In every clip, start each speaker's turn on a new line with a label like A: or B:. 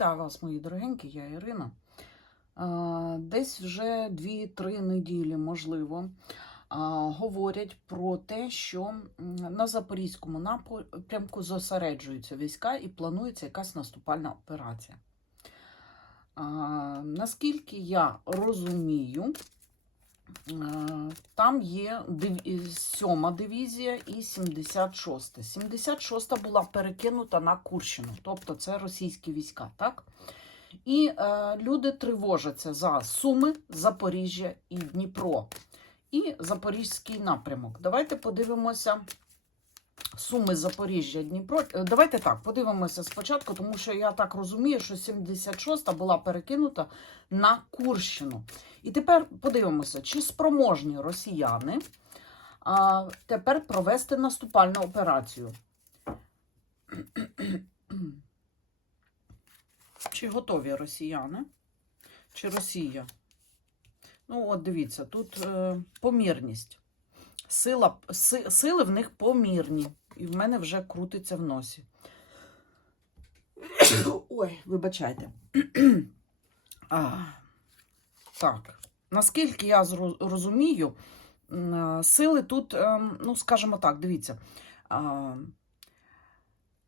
A: Вітаю вас, мої дорогенькі, я Ірина. Десь вже 2-3 неділі, можливо, говорять про те, що на Запорізькому напрямку зосереджуються війська і планується якась наступальна операція. Наскільки я розумію, там є сьома дивізія і 76. 76 була перекинута на Курщину, тобто це російські війська, так? І е, люди тривожаться за Суми, Запоріжжя і Дніпро. І Запорізький напрямок. Давайте подивимося. Суми, Запоріжжя, Дніпро. Е, Давайте так, подивимося спочатку, тому що я так розумію, що 76-та була перекинута на Курщину. І тепер подивимося, чи спроможні росіяни а, тепер провести наступальну операцію. Чи готові росіяни? Чи Росія? Ну, от дивіться, тут е, помірність. Сила, си, сили в них помірні. І в мене вже крутиться в носі. Ой, вибачайте. а, так. Наскільки я розумію, е, сили тут, ем, ну, скажімо так, дивіться.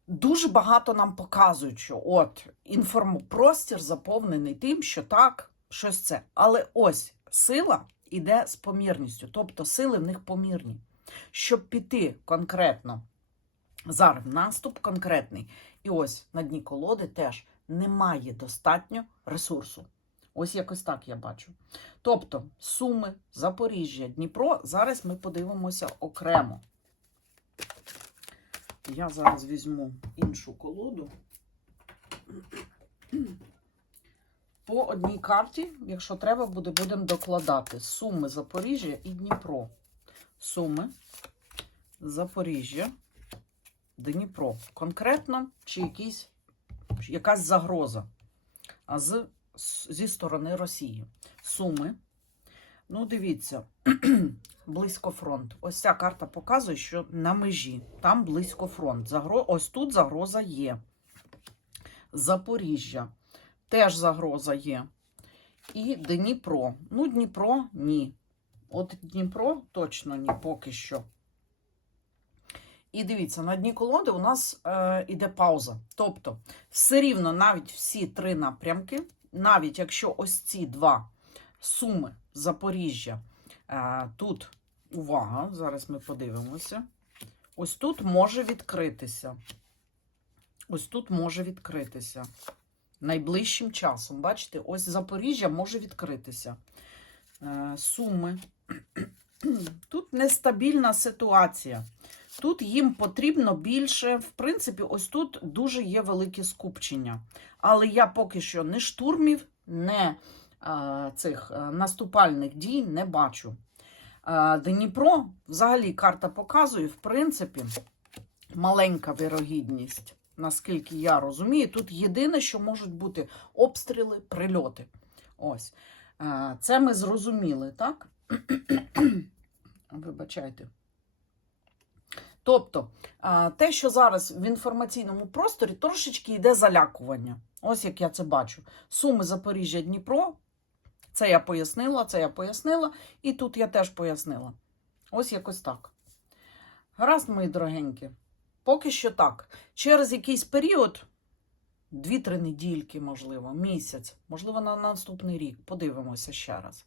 A: Дуже багато нам показують, що от інформопростір заповнений тим, що так, щось це. Але ось сила іде з помірністю, тобто сили в них помірні. Щоб піти конкретно зараз наступ конкретний, і ось на дні колоди теж немає достатньо ресурсу. Ось якось так я бачу. Тобто Суми, Запоріжжя, Дніпро. Зараз ми подивимося окремо. Я зараз візьму іншу колоду. По одній карті, якщо треба буде, будемо докладати Суми, Запоріжжя і Дніпро. Суми, Запоріжжя, Дніпро. Конкретно чи якісь, якась загроза з, зі сторони Росії. Суми. Ну, дивіться, близько фронт. Ось ця карта показує, що на межі. Там близько фронт. Загро... Ось тут загроза є. Запоріжжя. Теж загроза є. І Дніпро. Ну, Дніпро ні. От Дніпро точно ні, поки що. І дивіться, на дні колоди у нас е, іде пауза. Тобто, все рівно навіть всі три напрямки, навіть якщо ось ці два суми Запоріжжя, е, тут увага, зараз ми подивимося. Ось тут може відкритися. Ось тут може відкритися. Найближчим часом. Бачите, ось Запоріжжя може відкритися. Е, Суми. Тут нестабільна ситуація. Тут їм потрібно більше, в принципі, ось тут дуже є велике скупчення. Але я поки що не штурмів, не цих е, наступальних дій не бачу. Е, Дніпро, взагалі, карта показує, в принципі, маленька вирогідність, наскільки я розумію. Тут єдине, що можуть бути обстріли, прильоти. Ось. Е, Це ми зрозуміли, так? Вибачайте. Тобто, те, що зараз в інформаційному просторі трошечки йде залякування. Ось як я це бачу. Суми Запоріжжя, Дніпро. Це я пояснила, це я пояснила, і тут я теж пояснила. Ось якось так. Гаразд, мої дорогенькі. Поки що так. Через якийсь період, 2-3 недільки, можливо, місяць, можливо, на наступний рік. Подивимося ще раз.